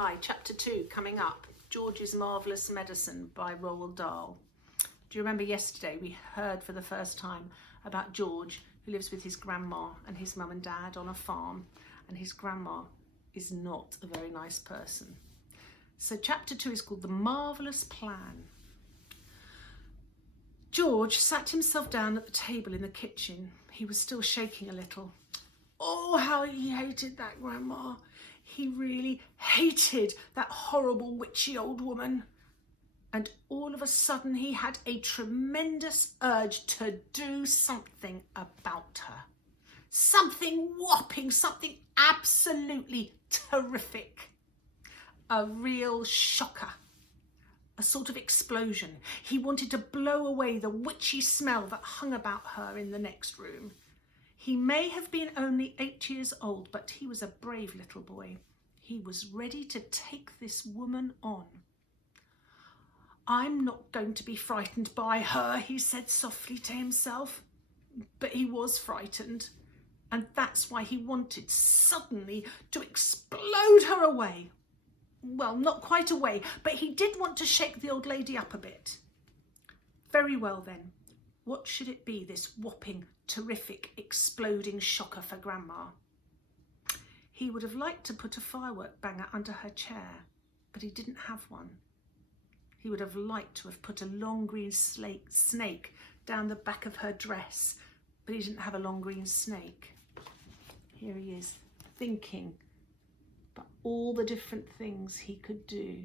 Hi, chapter 2 coming up. George's Marvellous Medicine by Roald Dahl. Do you remember yesterday we heard for the first time about George, who lives with his grandma and his mum and dad on a farm, and his grandma is not a very nice person. So chapter 2 is called The Marvellous Plan. George sat himself down at the table in the kitchen. He was still shaking a little. Oh, how he hated that grandma. He really hated that horrible witchy old woman. And all of a sudden he had a tremendous urge to do something about her. Something whopping, something absolutely terrific. A real shocker. A sort of explosion. He wanted to blow away the witchy smell that hung about her in the next room. He may have been only 8 years old, but he was a brave little boy. He was ready to take this woman on. I'm not going to be frightened by her, he said softly to himself. But he was frightened, and that's why he wanted suddenly to explode her away. Well, not quite away, but he did want to shake the old lady up a bit. Very well then. What should it be, this whopping, terrific, exploding shocker for Grandma? He would have liked to put a firework banger under her chair, but he didn't have one. He would have liked to have put a long green snake down the back of her dress, but he didn't have a long green snake. Here he is, thinking about all the different things he could do.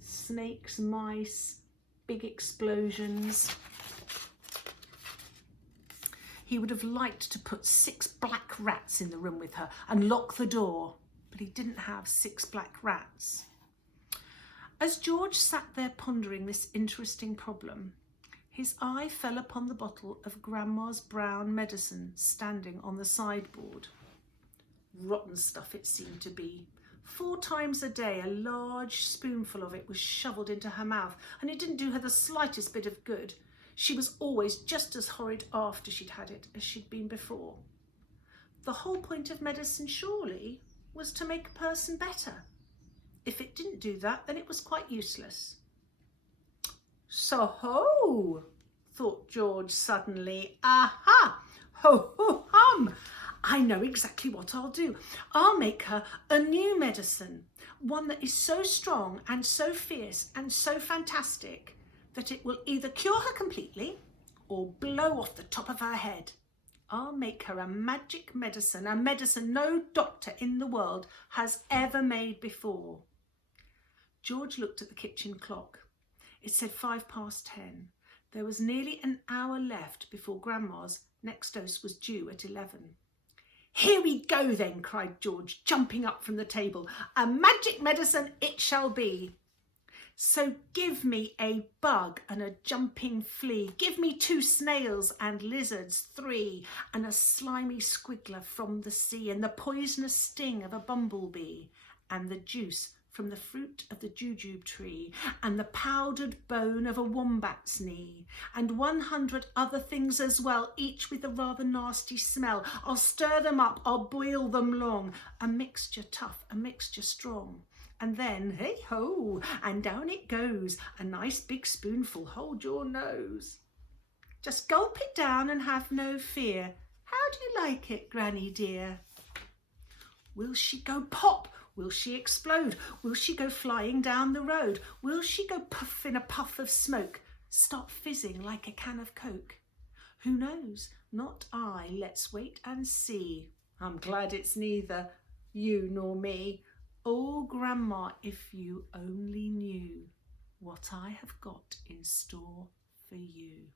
Snakes, mice, big explosions. He would have liked to put 6 black rats in the room with her and lock the door, but he didn't have 6 black rats. As George sat there pondering this interesting problem, his eye fell upon the bottle of Grandma's brown medicine standing on the sideboard. Rotten stuff it seemed to be. 4 times a day, a large spoonful of it was shoveled into her mouth, and it didn't do her the slightest bit of good. She was always just as horrid after she'd had it as she'd been before. The whole point of medicine, surely, was to make a person better. If it didn't do that, then it was quite useless. So-ho, thought George suddenly. Aha! Ho-ho-hum! I know exactly what I'll do. I'll make her a new medicine, one that is so strong and so fierce and so fantastic that it will either cure her completely or blow off the top of her head. I'll make her a magic medicine, a medicine no doctor in the world has ever made before. George looked at the kitchen clock. It said 10:05. There was nearly an hour left before Grandma's next dose was due at 11. Here we go then, cried George, jumping up from the table. A magic medicine it shall be. So give me a bug and a jumping flea. Give me 2 snails and lizards 3, and a slimy squiggler from the sea, and the poisonous sting of a bumblebee, and the juice from the fruit of the jujube tree, and the powdered bone of a wombat's knee, and 100 other things as well, each with a rather nasty smell. I'll stir them up, I'll boil them long, a mixture tough, a mixture strong. And then, hey-ho, and down it goes, a nice big spoonful, hold your nose. Just gulp it down and have no fear. How do you like it, Granny dear? Will she go pop? Will she explode? Will she go flying down the road? Will she go puff in a puff of smoke? Stop fizzing like a can of Coke? Who knows? Not I. Let's wait and see. I'm glad it's neither you nor me. Oh, Grandma, if you only knew what I have got in store for you.